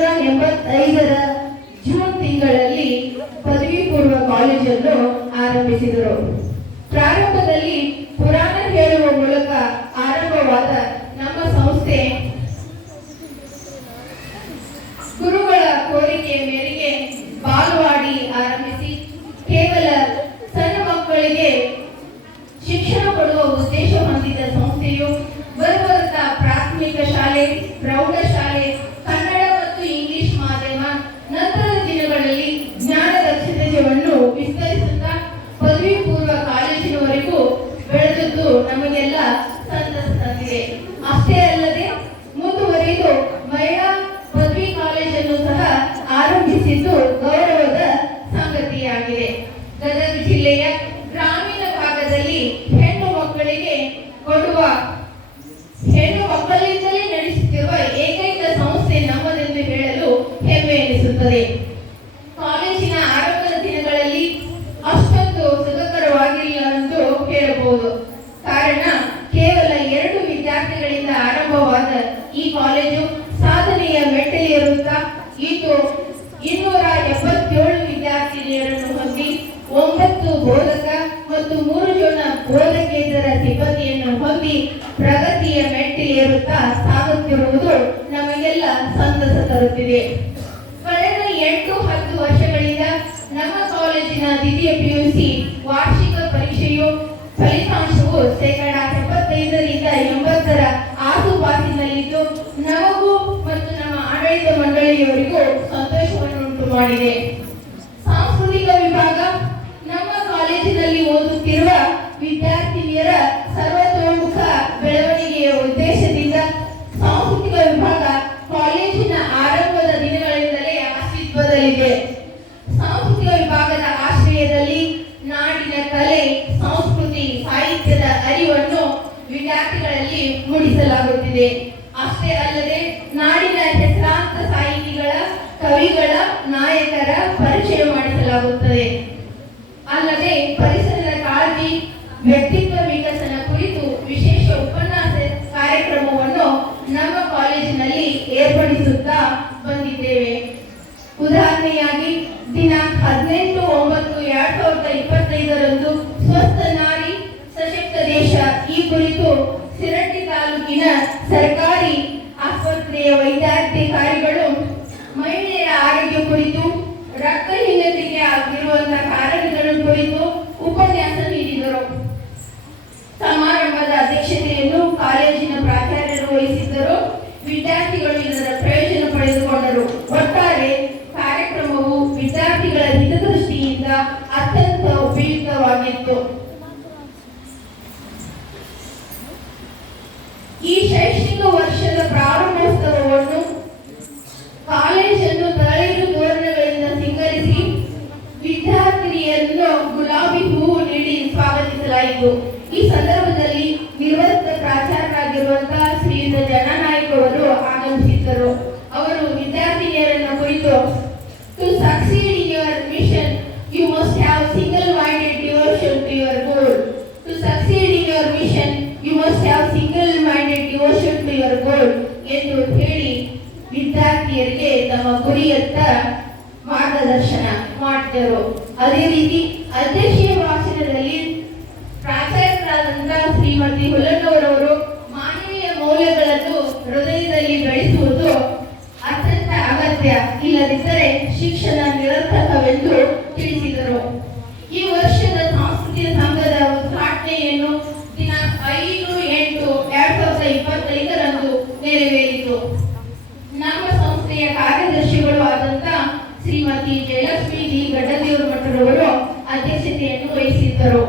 1985ರ June ತಿಂಗಳಲ್ಲಿ ಪದವಿ ಪೂರ್ವ ಕಾಲೇಜನ್ನು ಆರಂಭಿಸಿದರು. ಪ್ರಾರಂಭದಲ್ಲಿ ಪುರಾಣ ಹೇಳುವ ಮೂಲಕ ಆರಂಭವಾದ ನಮ್ಮ ಸಂಸ್ಥೆ ಗುರುಗಳ ಕೋರಿಕೆಯ ಮೇರೆಗೆ ಬಾಲವಾಡಿ ಆರಂಭಿಸಿ ಕೇವಲ ಸಣ್ಣ ಮಕ್ಕಳಿಗೆ ಶಿಕ್ಷಣ ಕೊಡುವ ಉದ್ದೇಶ ಹೊಂದಿದ ಸಂಸ್ಥೆಯು ಬರುಬರುತ್ತಾ ಪ್ರಾಥಮಿಕ ಶಾಲೆ, ಪ್ರೌಢಶಾಲೆ, ಕನ್ನಡ ಮತ್ತು ಇಂಗ್ಲಿಷ್ ಮಾಧ್ಯಮ, ನಂತರದ ದಿನಗಳಲ್ಲಿ ಜ್ಞಾನ ದಕ್ಷತೆಯನ್ನು ವಿಸ್ತರಿಸುತ್ತಾ ಪದವಿ ಪೂರ್ವ ಕಾಲೇಜಿನವರೆಗೂ ಬೆಳೆದದ್ದು ನಮಗೆಲ್ಲ ಸಂತಸ ತಂದಿದೆ. ಅಷ್ಟೇ ಅಲ್ಲದೆ ಮುಂದುವರಿದು ಮಹಿಳಾ ಪದವಿ ಕಾಲೇಜನ್ನು ಸಹ ಆರಂಭಿಸಿದ್ದು ಗೌರವದ ಸಂಗತಿಯಾಗಿದೆ. ಗದಗ ಜಿಲ್ಲೆಯ ಗ್ರಾಮೀಣ ಭಾಗದಲ್ಲಿ ಹೆಣ್ಣು ಮಕ್ಕಳಿಂದಲೇ ನಡೆಸುತ್ತಿರುವ ಏಕೈಕ ಸಂಸ್ಥೆ ನಮ್ಮದೆಂದು ಹೇಳಲು ಹೆಮ್ಮೆ ಎನಿಸುತ್ತದೆ. ಕಾಲೇಜಿನ ಆರಂಭದ ದಿನಗಳಲ್ಲಿ ಅಷ್ಟೊಂದು ಸುಖಕರವಾಗಿಲ್ಲ ಎಂದು ಹೇಳಬಹುದು. ಕಾರಣ ಕೇವಲ 2 ವಿದ್ಯಾರ್ಥಿಗಳಿಂದ ಆರಂಭವಾದ ಈ ಕಾಲೇಜು ಸಾಧನೆಯ ಮೆಟ್ಟಲೇರುತ್ತಾ ಇದು 277 ವಿದ್ಯಾರ್ಥಿನಿಯರನ್ನು ಹೊಂದಿ 9 ಬೋಧಕ ಮತ್ತು 3 ಜನ ಬೋಧಕೇತರ ಸಿಬ್ಬಂದಿಯನ್ನು ಹೊಂದಿ ಪ್ರಗತಿಯ ಮೆಟ್ಟಿಲೇರುತ್ತಾ ಸಾಗುತ್ತಿರುವುದು ನಮಗೆಲ್ಲ ಸಂತಸ ತರುತ್ತಿದೆ. ಕಳೆದ 8-10 ವರ್ಷಗಳಿಂದ ನಮ್ಮ ಕಾಲೇಜಿನ ದ್ವಿತೀಯ PUC ವಾರ್ಷಿಕ ಪರೀಕ್ಷೆಯು ಫಲಿತಾಂಶವು 75ರಿಂದ 80ರ ಆಸುಪಾಸಿನಲ್ಲಿದ್ದು ನಮಗೂ ಮತ್ತು ನಮ್ಮ ಆಡಳಿತ ಮಂಡಳಿಯವರಿಗೂ ಸಂತೋಷವನ್ನುಂಟು ಮಾಡಿದೆ. ಸಾಂಸ್ಕೃತಿಕ ವಿಭಾಗ ನಮ್ಮ ಕಾಲೇಜಿನಲ್ಲಿ ಓದುತ್ತಿರುವ ವಿದ್ಯಾರ್ಥಿನಿಯರ ಸರ್ವತೋಮುಖ ಬೆಳವಣಿಗೆಯ ಉದ್ದೇಶದಿಂದ ಸಾಂಸ್ಕೃತಿಕ ವಿಭಾಗ ಕಾಲೇಜಿನ ಆರಂಭದ ದಿನಗಳಿಂದಲೇ ಅಸ್ತಿತ್ವದಲ್ಲಿದೆ. ಸಾಂಸ್ಕೃತಿಕ ವಿಭಾಗದ ಆಶ್ರಯದಲ್ಲಿ ನಾಡಿನ ಕಲೆ, ಸಂಸ್ಕೃತಿ, ಸಾಹಿತ್ಯದ ಅರಿವನ್ನು ವಿದ್ಯಾರ್ಥಿಗಳಲ್ಲಿ ಮೂಡಿಸಲಾಗುತ್ತಿದೆ. ಅಷ್ಟೇ ಅಲ್ಲದೆ ನಾಡಿನ ಹೆಸರಾಂತ ಸಾಹಿತಿಗಳ, ಕವಿಗಳ, ನಾಯಕರ ಪರಿಚಯ ಮಾಡಿಸಲಾಗುತ್ತದೆ. ಅಲ್ಲದೆ ಪರಿಸರದ ಕಾಳಜಿ, ವ್ಯಕ್ತಿತ್ವ ವಿಕಸನ ಕುರಿತು ವಿಶೇಷ ಉಪನ್ಯಾಸ ಕಾರ್ಯಕ್ರಮವನ್ನು ನಮ್ಮ ಕಾಲೇಜಿನಲ್ಲಿ ಏರ್ಪಡಿಸುತ್ತಾ ಬಂದಿದ್ದೇವೆ. ಉದಾಹರಣೆಯಾಗಿ ದಿನಾಂಕ 18/9/2025ರಂದು ಸ್ವಸ್ಥ ನಾರಿ ಸಶಕ್ತ ದೇಶ ಈ ಕುರಿತು ಸಿರಟ್ಟಿ ತಾಲೂಕಿನ ಸರ್ಕಾರಿ ಆಸ್ಪತ್ರೆಯ ವೈದ್ಯಾಧಿಕಾರಿಗಳು ಮಹಿಳೆಯರ ಆರೋಗ್ಯ ಕುರಿತು, ರಕ್ತಹೀನತೆಗೆ ಆಗಿರುವಂತಹ ಕಾರಣಗಳ ಕುರಿತು ಉಪನ್ಯಾಸ ನೀಡಿದರು. ಸಮಾರಂಭದ ಅಧ್ಯಕ್ಷತೆಯನ್ನು ಕಾಲೇಜಿನ ಪ್ರಾಚಾರ್ಯರು ವಹಿಸಿದ್ದರು. ವಿದ್ಯಾರ್ಥಿಗಳು ಇದರ ಪ್ರಯೋಜನ ಪಡೆದುಕೊಂಡರು. ಒಟ್ಟಾರೆ ಕಾರ್ಯಕ್ರಮವು ವಿದ್ಯಾರ್ಥಿಗಳ ಹಿತದೃಷ್ಟಿಯಿಂದ ಅತ್ಯಂತ ಉಪಯುಕ್ತವಾಗಿತ್ತು. ಈ ಶೈಕ್ಷಣಿಕ ವರ್ಷದ ಪ್ರಾರಂಭೋತ್ಸವವನ್ನು ಕಾಲೇಜನ್ನು ತಳಿರು ತೋರಣಗಳಿಂದ ಸಿಂಗರಿಸಿ ವಿದ್ಯಾರ್ಥಿನಿಯನ್ನು ಗುಲಾಬಿ ಹೂವು ನೀಡಿ ಸ್ವಾಗತಿಸಲಾಯಿತು. ಈ ಸಂದರ್ಭದಲ್ಲಿ ನಿವೃತ್ತ ಪ್ರಾಚಾರ್ಯರಾಗಿರುವಂತಹ ಶ್ರೀಯುತ ಜನನಾಯಕ್ ಅವರು ಆಗಮಿಸಿದ್ದರು. ಅವರು ವಿದ್ಯಾರ್ಥಿನಿಯರನ್ನು ಕುರಿತು to succeed in your mission you must have single minded devotion to your goal. To succeed in your mission you must have single minded devotion to your goal ಎಂದು ಹೇಳಿ ವಿದ್ಯಾರ್ಥಿಯರಿಗೆ ತಮ್ಮ ಗುರಿಯತ್ತ ಮಾರ್ಗದರ್ಶನ ಮಾಡಿದರು. ಅದೇ ರೀತಿ ಅಧ್ಯಕ್ಷೀಯ ಭಾಷಣದಲ್ಲಿ ಪ್ರಾಚಾರ್ಯರಾದಂತಹ ಶ್ರೀಮತಿ ಹುಲ್ಲಣ್ಣವರವರು ಮಾನವೀಯ ಮೌಲ್ಯಗಳನ್ನು ಹೃದಯದಲ್ಲಿ ಬೆಳೆಸುವುದು ಅತ್ಯಂತ ಅಗತ್ಯ, ಇಲ್ಲದಿದ್ದರೆ ಶಿಕ್ಷಣ ನಿರರ್ಥಕವೆಂದು ತಿಳಿಸಿದರು. ಈ ವರ್ಷದ ಸಾಂಸ್ಕೃತಿಕ ಸಂಘದ ಉದ್ಘಾಟನೆಯನ್ನು ದಿನಾಂಕ 5/8/2025ರಂದು ನೆರವೇರಿತು. ನಮ್ಮ ಸಂಸ್ಥೆಯ ಕಾರ್ಯದರ್ಶಿಗಳು ಆದಂತಹ ಶ್ರೀಮತಿ ಜಯಲಕ್ಷ್ಮಿ ಜಿ ಗಡ್ಡದೇವರು ಮಠರವರು ಅಧ್ಯಕ್ಷತೆಯನ್ನು ವಹಿಸಿದ್ದರು.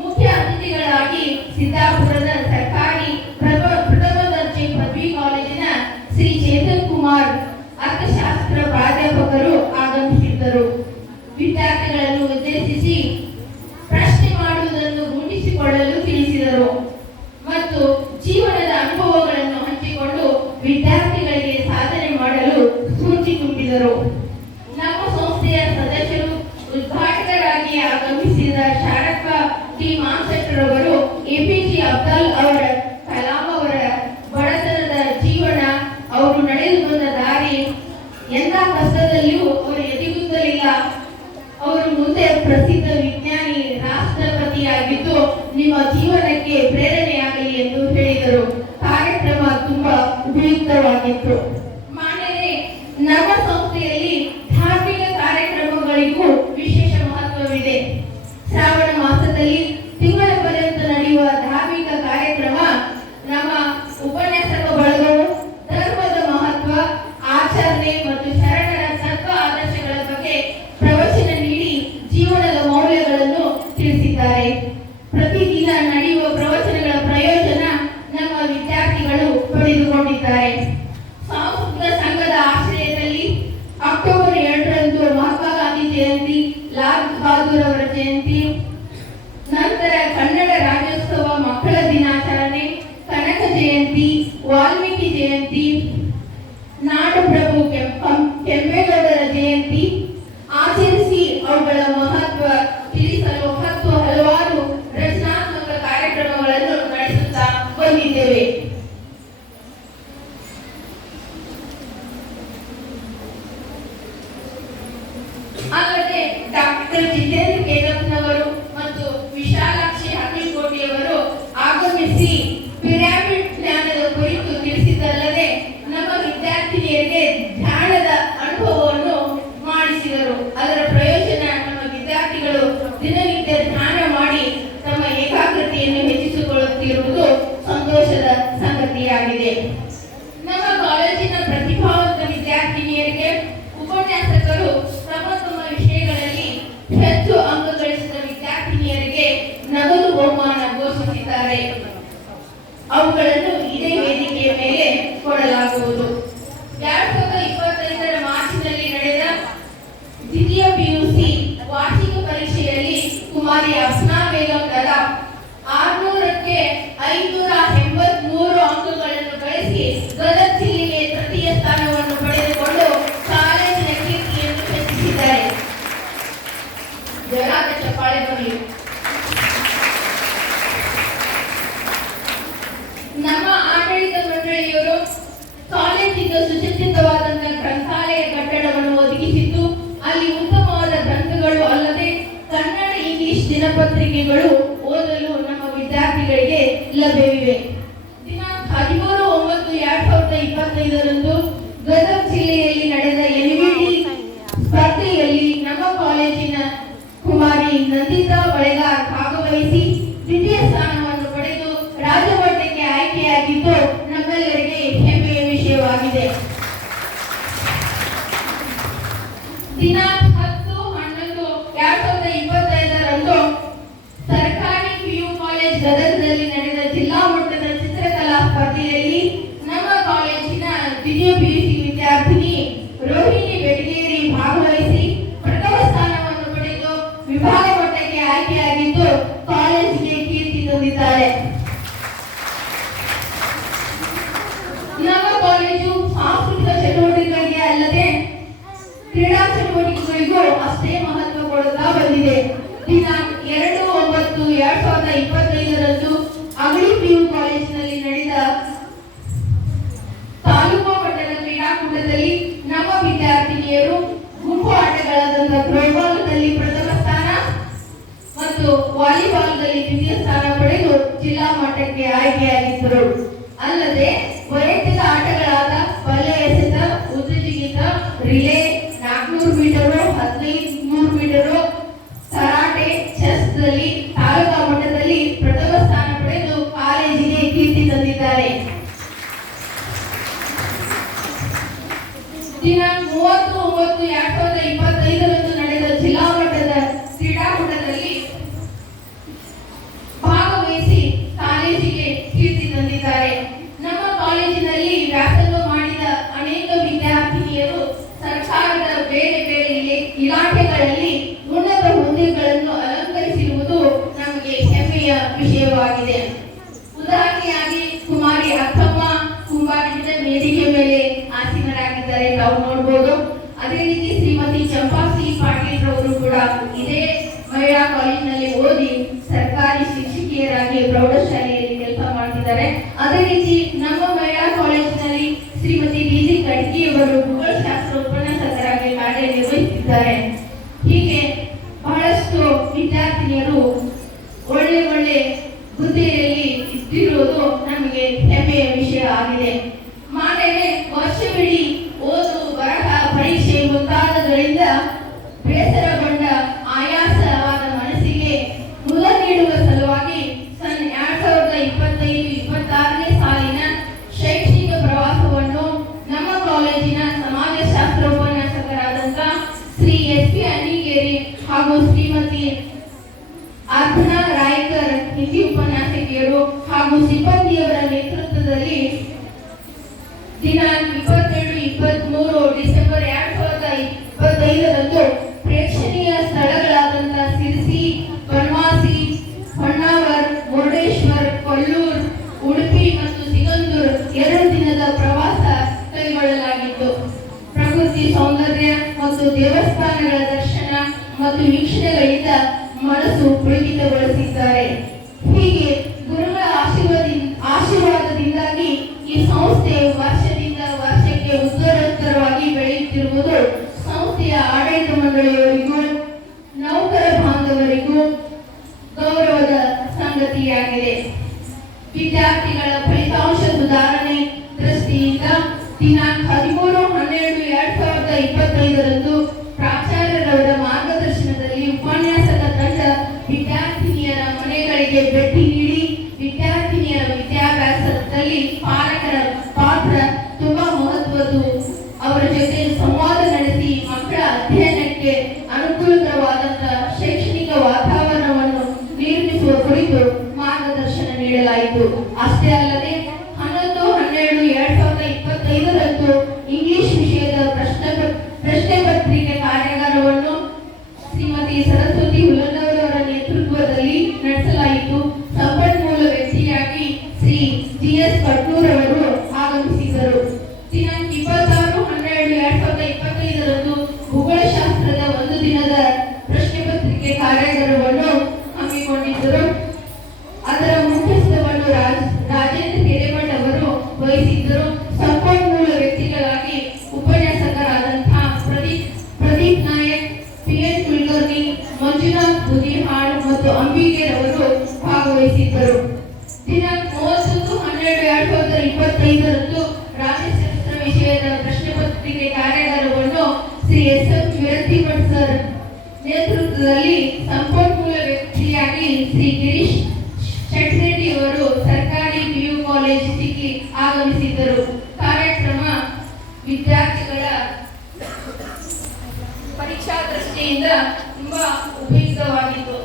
ಮುಖ್ಯ ಅತಿಥಿಗಳಾಗಿ ಸಿದ್ದಾಪುರದ ಸರ್ಕಾರಿ ಪ್ರಥಮ ದರ್ಜೆ ಪದವಿ ಕಾಲೇಜಿನ ಶ್ರೀ ಚೇತನ್ ಕುಮಾರ್ ಅರ್ಥಶಾಸ್ತ್ರ ಪ್ರಾಧ್ಯಾಪಕರು ಆಗಮಿಸಿದ್ದರು. ವಿದ್ಯಾರ್ಥಿಗಳನ್ನು ಉದ್ದೇಶಿಸಿ ಪ್ರಶ್ನೆ ಮಾಡುವುದನ್ನು ರೂಢಿಸಿಕೊಳ್ಳಲು ತಿಳಿಸಿದರು ಮತ್ತು ಜೀವನದ ಅನುಭವಗಳನ್ನು ಹಂಚಿಕೊಂಡು ವಿದ್ಯಾರ್ಥಿಗಳಿಗೆ ಸಾಧನೆ ಮಾಡಲು ಸ್ಫೂರ್ತಿ ತುಂಬಿದರು. ನಮ್ಮ ಸಂಸ್ಥೆಯ ಸದಸ್ಯರು ಉದ್ಘಾಟಕರಾಗಿ ಆಗಮಿಸಿದ ಶಾರಕ ಟಿ ಮಾಂಸೆಟ್ಟರವರು APJ ಅಬ್ದುಲ್ ಕಲಾಂ ಅವರ ಬಡತನದ ಜೀವನ, ಅವರು ನಡೆದು ಬಂದ ದಾರಿ ಜೀವನದಲ್ಲಿಯೂ ಅವರು ಎದೆಗುಂದಲಿಲ್ಲ. ಅವರು ಮುಂದೆ ಪ್ರಸಿದ್ಧ ವಿಜ್ಞಾನಿ, ರಾಷ್ಟ್ರಪತಿಯಾಗಿದ್ದು ನಿಮ್ಮ ಜೀವನಕ್ಕೆ ಪ್ರೇರಣೆಯಾಗಲಿ ಎಂದು ಹೇಳಿದರು. ಕಾರ್ಯಕ್ರಮ ತುಂಬಾ ಉಪಯುಕ್ತವಾಗಿತ್ತು. ಮಾನ್ಯರೇ, ನಮ್ಮ ಸಂಸ್ಥೆಯಲ್ಲಿ ಧಾರ್ಮಿಕ ಕಾರ್ಯಕ್ರಮಗಳಿಗೂ ವಿಶೇಷ ಮಹತ್ವವಿದೆ. ಶ್ರಾವಣ ಮಾಸದಲ್ಲಿ ತಿಂಗಳ ಪರ್ಯಂತ ನಡೆಯುವ ಧಾರ್ಮಿಕ ಕಾರ್ಯಕ್ರಮ ನಮ್ಮ ಉಪನ್ಯಾಸಕ ಬಳಗವು ಧರ್ಮದ ಮಹತ್ವ, ಆಚರಣೆ ಮತ್ತು ಶರಣರ ತತ್ವ ಆದರ್ಶಗಳ ಬಗ್ಗೆ ಪ್ರವಚನ ನೀಡಿ ಜೀವನದ ಮೌಲ್ಯಗಳನ್ನು ತಿಳಿಸಿದ್ದಾರೆ. ಪ್ರತಿದಿನ ನಡೆಯುವ ಪ್ರವಚನಗಳ ಪ್ರಯೋಜನ ನಮ್ಮ ವಿದ್ಯಾರ್ಥಿಗಳು ಪಡೆದುಕೊಂಡಿದ್ದಾರೆ. ಸಾಂಸ್ಕೃತಿಕ ಸಂಘದ ಆಶ್ರಯದಲ್ಲಿ ಅಕ್ಟೋಬರ್ 2ರಂದು ಮಹಾತ್ಮ ಗಾಂಧಿ ಜಯಂತಿ, ಲಾಲ್ ಬಹದ್ದೂರ್ ಅವರ ಜಯಂತಿ, ನಂತರ ಕನ್ನಡ ರಾಜ್ಯೋತ್ಸವ, ಮಕ್ಕಳ ದಿನಾಚರಣೆ, ಕನಕ ಜಯಂತಿ, ವಾಲ್ಮೀಕಿ ಜಯಂತಿ, ನಾಡಪ್ರಭು ಕೆಂಪೇಗೌಡರ ಜಯಂತಿ ಆಚರಿಸಿ ಅವುಗಳ ಮಹತ್ವ ತಿಳಿಸಲು ಹಲವಾರು ರಚನಾತ್ಮಕ ಕಾರ್ಯಕ್ರಮಗಳನ್ನು ನಡೆಸುತ್ತಾ ಬಂದಿದ್ದೇವೆ. ಅಲ್ಲದೆ ಡಾಕ್ಟರ್ ಜಿತೇಂದ್ರ ಕೇತಪ್ಪನವರು ಮತ್ತು ವಿಶಾಲಾಕ್ಷಿ ಹಕ್ಲಿಕೋಟಿಯವರು ಆಗಮಿಸಿ ಪಿರಾಮಿಡ್ ಜ್ಞಾನದ ಕುರಿತು ತಿಳಿಸಿದ್ದಲ್ಲದೆ ನಮ್ಮ ವಿದ್ಯಾರ್ಥಿನಿಯರಿಗೆ ಧ್ಯಾನದ ಅನುಭವವನ್ನು ಮಾಡಿಸಿದರು. ಅದರ ಪ್ರಯೋಜನ ನಮ್ಮ ವಿದ್ಯಾರ್ಥಿಗಳು ದಿನನಿತ್ಯ ಧ್ಯಾನ ಮಾಡಿ ತಮ್ಮ ಏಕಾಗ್ರತೆಯನ್ನು ಹೆಚ್ಚಿಸಿಕೊಳ್ಳುತ್ತಿರುವುದು ಸಂತೋಷದ ಸಂಗತಿಯಾಗಿದೆ. ನಮ್ಮ ಕಾಲೇಜಿನ ಪ್ರತಿಭಾವಂತ ವಿದ್ಯಾರ್ಥಿನಿಯರಿಗೆ ಉಪನ್ಯಾಸಕರು ತಮ್ಮ ವಿಷಯಗಳಲ್ಲಿ ಹೆಚ್ಚು ಅಂಕ ಗಳಿಸಿದ ವಿದ್ಯಾರ್ಥಿನಿಯರಿಗೆ ನಗದು ಬಹುಮಾನ ಘೋಷಿಸಿದ್ದಾರೆ. ಅವುಗಳನ್ನು ಇದೇ ವೇದಿಕೆಯ ಮೇಲೆ ಕೊಡಲಾಗುವುದು. 2025 ಮಾರ್ಚ್ನಲ್ಲಿ ನಡೆದ ದ್ವಿತೀಯ ಪಿಯುಸಿ ವಾರ್ಷಿಕ ಪರೀಕ್ಷೆಯಲ್ಲಿ ಕುಮಾರಿ ಅಫ್ನಾ ಬೇಗಂ ರದಾ 600ಕ್ಕೆ 583 ಅಂಕಗಳನ್ನು ಗಳಿಸಿ ಗದಗ ಜಿಲ್ಲೆಗೆ ತೃತೀಯ ಸ್ಥಾನವನ್ನು ಪಡೆದುಕೊಂಡು ಕಾಲೇಜಿನ ಕೀರ್ತಿಯನ್ನು ಹೆಚ್ಚಿಸಿದ್ದಾರೆ. ಜೋರಾದ ಚಪ್ಪಾಳೆ ಬರಲಿ. ನಮ್ಮ ಆಡಳಿತ ಮಂಡಳಿಯವರು ಕಾಲೇಜಿಗೆ ಸುಸಜ್ಜಿತವಾದಂತಹ ಗ್ರಂಥಾಲಯ ಕಟ್ಟಡವನ್ನು ಒದಗಿಸಿದ್ದು, ಅಲ್ಲಿ ಉತ್ತಮವಾದ ಗ್ರಂಥಗಳು ಅಲ್ಲದೆ ಕನ್ನಡ, ಇಂಗ್ಲಿಷ್ ದಿನಪತ್ರಿಕೆಗಳು ಓದಲು ನಮ್ಮ ವಿದ್ಯಾರ್ಥಿಗಳಿಗೆ ಲಭ್ಯವಿವೆ. ದಿನಾಂಕ 13/9/2025ರಂದು ಗದಗ ಜಿಲ್ಲೆಯಲ್ಲಿ ನಡೆದ ಎನ್ವಿಡಿ ಸ್ಪರ್ಧೆಯಲ್ಲಿ ನಮ್ಮ ಕಾಲೇಜಿನ ಕುಮಾರಿ ನಂದಿತಾ ಬಳೆಗಾರ್ ಭಾಗವಹಿಸಿ ದ್ವಿತೀಯ ಸ್ಥಾನವನ್ನು ಪಡೆದು ರಾಜ್ಯ ಮಟ್ಟಕ್ಕೆ ಆಯ್ಕೆಯಾಗಿದ್ದು ನಮ್ಮೆಲ್ಲರಿಗೆ ಹೆಮ್ಮೆಯ ವಿಷಯವಾಗಿದೆ. ದಿನಾಂಕ 10/11/2025ರಂದು ಸರ್ಕಾರಿ ಪಿಯು ಕಾಲೇಜ್ ಗದಗದಲ್ಲಿ ನಡೆದ ಜಿಲ್ಲಾ ಮಟ್ಟದ ಚಿತ್ರಕಲಾ ಸ್ಪರ್ಧೆಯಲ್ಲಿ ನಮ್ಮ ಕಾಲೇಜಿನ ದ್ವಿತೀಯ ಪಿಯುಸಿ ವಿದ್ಯಾರ್ಥಿನಿ ರೋಹಿಣಿ ಬೆಡಗೇರಿ ಭಾಗವಹಿಸಿ ಪ್ರಥಮ ಸ್ಥಾನವನ್ನು ಪಡೆದು ವಿಭಾಗ ಮಟ್ಟಕ್ಕೆ ಆಯ್ಕೆಯಾಗಿದ್ದು ಕಾಲೇಜಿಗೆ ಕೀರ್ತಿ ತಂದಿದ್ದಾರೆ. ನಮ್ಮ ಕಾಲೇಜು ಸಾಂಸ್ಕೃತಿಕ ಚಟುವಟಿಕೆಗಳಿಗೆ ಅಲ್ಲದೆ ಕ್ರೀಡಾ ಚಟುವಟಿಕೆಗಳಿಗೂ ಅಷ್ಟೇ ಮಹತ್ವ ಕೊಡುತ್ತಾ ಬಂದಿದೆ. ದಿನಾಂಕ 2/9/2025ರಂದು ಅಗಡಿ ಪಿಯು ಕಾಲೇಜಿನಲ್ಲಿ ನಡೆದ ತಾಲೂಕು ಮಟ್ಟದ ಕ್ರೀಡಾಕೂಟದಲ್ಲಿ ನಮ್ಮ ವಿದ್ಯಾರ್ಥಿನಿಯರು ಗುಂಪು ಆಟಗಳಾದಂಥ ಥ್ರೋಬಾಲ್ನಲ್ಲಿ ಪ್ರಥಮ ಸ್ಥಾನ ಮತ್ತು ವಾಲಿಬಾಲ್ನಲ್ಲಿ ದ್ವಿತೀಯ ಸ್ಥಾನ ಪಡೆದು ಜಿಲ್ಲಾ ಮಟ್ಟಕ್ಕೆ ಆಯ್ಕೆಯಾಗಿದ್ದರು. ಅಲ್ಲದೆ ವೈಯಕ್ತಿಕ ಆಟಗಳಾದ ಬಲ್ಲೆ ಎಸೆತ, ಉದ್ದ ರಿಲೇ, 400 ಮೀಟರು, 1500 ಮೀಟರು, ಕರಾಟೆ, ಚೆಸ್ನಲ್ಲಿ ತಾಲೂಕಾ ಮಟ್ಟದಲ್ಲಿ ಪ್ರಥಮ ಸ್ಥಾನ ಪಡೆದು ಕಾಲೇಜಿಗೆ ಕೀರ್ತಿ ತಂದಿದ್ದಾರೆ. ದಿನಾಂಕ 30/9/2025ರಂದು ನಡೆದ ಜಿಲ್ಲಾ ಮಟ್ಟದ ಕ್ರೀಡಾಕೂಟದಲ್ಲಿ ಭಾಗವಹಿಸಿ ಕಾಲೇಜಿಗೆ ಕೀರ್ತಿ ತಂದಿದ್ದಾರೆ. ನಮ್ಮ ಕಾಲೇಜಿನಲ್ಲಿ ವ್ಯಾಸಂಗ ಮಾಡಿದ ಅನೇಕ ವಿದ್ಯಾರ್ಥಿನಿಯರು ಸರ್ಕಾರದ ಬೇರೆ ಬೇರೆ ಇಲಾಖೆಗಳಲ್ಲಿ ಉನ್ನತ ಹುದ್ದೆಗಳನ್ನು ಅಲಂಕರಿಸಿರುವುದು ನಮಗೆ ಹೆಮ್ಮೆಯ ವಿಷಯವಾಗಿದೆ. ಉದಾಹರಣೆಯಾಗಿ ಕುಮಾರಿ ಅಕ್ಕಮ್ಮ ಕುಂಬಾರಿದ ವೇದಿಕೆ ಮೇಲೆ ಆಸೀನರಾಗಿದ್ದಾರೆ, ನಾವು ನೋಡಬಹುದು. ಅದೇ ರೀತಿ ಶ್ರೀಮತಿ ಚಂಪಾ ಸಿ ಪಾಟೀಲ್ ರವರು ಕೂಡ ಇದೇ ಮಹಿಳಾ ಕಾಲೇಜಿನಲ್ಲಿ ಓದಿ ಸರ್ಕಾರಿ ಶಿಕ್ಷಕಿಯರಾಗಿ ಪ್ರೌಢಶಾಲೆಯಲ್ಲಿ ಕೆಲಸ ಮಾಡ್ತಿದ್ದಾರೆ. ಅದೇ ರೀತಿ ನಮ್ಮ ಮಹಿಳಾ ಕಾಲೇಜಿನಲ್ಲಿ ಶ್ರೀಮತಿ ಡಿ ಜಿ ಕಡ್ಗಿಯವರು ಭೂಗೋಳಶಾಸ್ತ್ರ ಉಪನ್ಯಾಸಕರಾಗಿ ಕಾರ್ಯ ಹಾಗೂ ಶ್ರೀಮತಿ ಅರ್ಚನಾ ರಾಯ್ಕರ್ ಹಿಂದಿ ಉಪನ್ಯಾಸಕಿಯರು ಹಾಗೂ ಸಿಬ್ಬಂದಿಯವರ ನೇತೃತ್ವದಲ್ಲಿ ದಿನಾಂಕ 22-23 ಡಿಸೆಂಬರ್ 2025ರಂದು ಪ್ರೇಕ್ಷಣೀಯ ಸ್ಥಳಗಳಾದಂತಹ ಸಿರ್ಸಿ, ಬನವಾಸಿ, ಹೊನ್ನಾವರ್, ಮುರುಡೇಶ್ವರ್, ಕೊಲ್ಲೂರು, ಉಡುಪಿ ಮತ್ತು ಸಿಗಂದೂರು 2 ದಿನದ ಪ್ರವಾಸ ಕೈಗೊಳ್ಳಲಾಗಿತ್ತು. ಪ್ರಕೃತಿ ಸೌಂದರ್ಯ ಮತ್ತು ದೇವಸ್ಥಾನಗಳ ದರ್ಶನ ಮತ್ತು ವೀಕ್ಷಣೆಗಳಿಂದ ಮನಸ್ಸು ಪುಳಕಿತಗೊಳಿಸಿದ್ದಾರೆ. ಹೀಗೆ ಗುರುಗಳ ಆಶೀರ್ವಾದದಿಂದಾಗಿ ಈ ಸಂಸ್ಥೆ ವರ್ಷದಿಂದ ವರ್ಷಕ್ಕೆ ಉತ್ತರೋತ್ತರವಾಗಿ ಬೆಳೆಯುತ್ತಿರುವುದು ಸಂಸ್ಥೆಯ ಆಡಳಿತ ಮಂಡಳಿಯವರಿಗೂ ನೌಕರ ಬಾಂಧವರಿಗೂ ಗೌರವದ ಸಂಗತಿಯಾಗಿದೆ. ವಿದ್ಯಾರ್ಥಿಗಳ ಫಲಿತಾಂಶ ಸುಧಾರಣೆ ದೃಷ್ಟಿಯಿಂದ ದಿನಾಂಕ 13-12-2025ರಂದು ಪ್ರಾಚಾರ್ಯರವರ ಮಾರ್ಗದರ್ಶನದಲ್ಲಿ ಉಪನ್ಯಾಸಕ ತಂಡ ವಿದ್ಯಾರ್ಥಿನಿಯರ ಮನೆಗಳಿಗೆ ಭೇಟಿ ನೀಡಿ ವಿದ್ಯಾರ್ಥಿನಿಯರ ವಿದ್ಯಾಭ್ಯಾಸದಲ್ಲಿ ಪಾಲಕರ ಪಾತ್ರ ತುಂಬಾ ಮಹತ್ವದ್ದು. ಅವರ ಜೊತೆ ಸಂವಾದ ನಡೆಸಿ ಮಕ್ಕಳ ಅಧ್ಯಯನಕ್ಕೆ ಅನುಕೂಲಕರವಾದಂತಹ ಶೈಕ್ಷಣಿಕ ವಾತಾವರಣವನ್ನು ನಿರ್ಮಿಸುವ ಕುರಿತು ಮಾರ್ಗದರ್ಶನ ನೀಡಲಾಯಿತು. ಅಷ್ಟೇ ಅಲ್ಲದೆ 11-12-2025ರಂದು ಇಂಗ್ಲಿಷ್ ವಿಷಯದ ಪ್ರಶ್ನೆ ಪತ್ರಿಕೆ ಕಾರ್ಯಾಗಾರವನ್ನು ಶ್ರೀಮತಿ ಸರಸ್ವತಿ ಹುಲ್ಲನವರ ನೇತೃತ್ವದಲ್ಲಿ ನಡೆಸಲಾಯಿತು. ಸಂಪನ್ಮೂಲ ವ್ಯಕ್ತಿಯಾಗಿ ಶ್ರೀ ಜಿ.ಎಸ್. ಕಟ್ನೂರ್ ಅವರು ಆಗಮಿಸಿದರು. ದಿನಾಂಕ 26-12-2025ರಂದು ಭೂಗೋಳಶಾಸ್ತ್ರದ 1 ದಿನದ ಪ್ರಶ್ನೆ ಪತ್ರಿಕೆ ಕಾರ್ಯಾಗಾರವನ್ನು ಹಮ್ಮಿಕೊಂಡಿದ್ದರು. ಅದರ ಮುಖ್ಯಸ್ಥವನ್ನು ರಾಜೇಂದ್ರ ಹಿರೇಮಠ ಅವರು ವಹಿಸಿದ್ದರು. ಸಂಪನ್ಮೂಲ ವ್ಯಕ್ತಿಗಳಾಗಿ ಉಪನ್ಯಾಸಕರಾದಂತಹ ಪ್ರದೀಪ್ ನಾಯಕ್, ಪಿ.ಎನ್. ಕುಲಕರ್ಣಿ, ಮಂಜುನಾಥ್ ಬುದಿಹಾಳ್ ಮತ್ತು ಅಂಬಿಗೆರವರು ಭಾಗವಹಿಸಿದ್ದರು. ದಿನಾಂಕ 31-12-2025ರಂದು ರಾಜ್ಯಶಾಸ್ತ್ರ ವಿಷಯದ ಪ್ರಶ್ನೆ ಪತ್ರಿಕೆ ಕಾರ್ಯಾಗಾರವನ್ನು ಶ್ರೀ ಎಸ್. ಎಂ. ವಿರತಿಮಠ್ ಸರ್ ನೇತೃತ್ವದಲ್ಲಿ ಸಂಪನ್ಮೂಲ ವ್ಯಕ್ತಿಯಾಗಿ ಶ್ರೀ ಗಿರೀಶ್ ಶೆಟ್ರೆಡ್ಡಿ ಅವರು ಸರ್ಕಾರಿ PU ಕಾಲೇಜ್ ಸಿಕ್ಕಿ ಆಗಮಿಸಿದ್ದರು. ಕಾರ್ಯಕ್ರಮ ವಿದ್ಯಾರ್ಥಿಗಳ ಪರೀಕ್ಷಾ ದೃಷ್ಟಿಯಿಂದ ತುಂಬಾ ಉಪಯುಕ್ತವಾಗಿತ್ತು.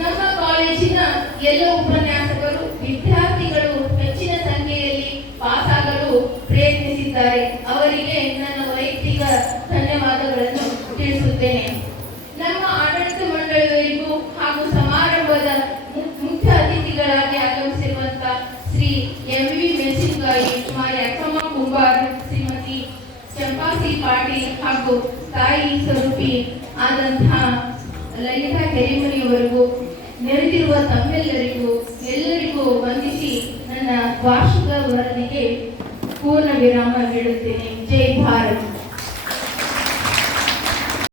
ನಮ್ಮ ಕಾಲೇಜಿನ ಎಲ್ಲ ಉಪನ್ಯಾಸಕರು ವಿದ್ಯಾರ್ಥಿಗಳು ಹೆಚ್ಚಿನ ಸಂಖ್ಯೆಯಲ್ಲಿ ಪಾಸಾಗಲು ಪ್ರಯತ್ನಿಸಿದ್ದಾರೆ. ಅವರಿಗೆ ನನ್ನ ವೈಯಕ್ತಿಕ ಧನ್ಯವಾದಗಳನ್ನು ತಿಳಿಸುತ್ತೇನೆ. ನಮ್ಮ ಆಡಳಿತ ಮಂಡಳಿಯವರಿಗೂ ಹಾಗೂ ಸಮಾರಂಭದ ಮುಖ್ಯ ಅತಿಥಿಗಳಾಗಿ ಆಗಮಿಸಿರುವಂತಹ ಶ್ರೀ M.V. ಮೆಣಸಿನಕಾಯಿ, ಕುಮಾರಿ ಅಕ್ಕಮ್ಮ ಕುಂಬಾರ್, ಶ್ರೀಮತಿ ಚಂಪಾಸಿ ಪಾಟೀಲ್ ಹಾಗೂ ತಾಯಿ ಸ್ವರೂಪಿ ಆದಂತಹ ಲಲಿತಾ ಕೆರೆಮನಿಯವರಿಗೂ ನೆರೆದಿರುವ ಎಲ್ಲರಿಗೂ ವಂದಿಸಿ ನನ್ನ ವಾರ್ಷಿಕ ವರದಿಗೆ ಪೂರ್ಣ ವಿರಾಮ ನೀಡುತ್ತೇನೆ. ಜೈ ಭಾರತ್.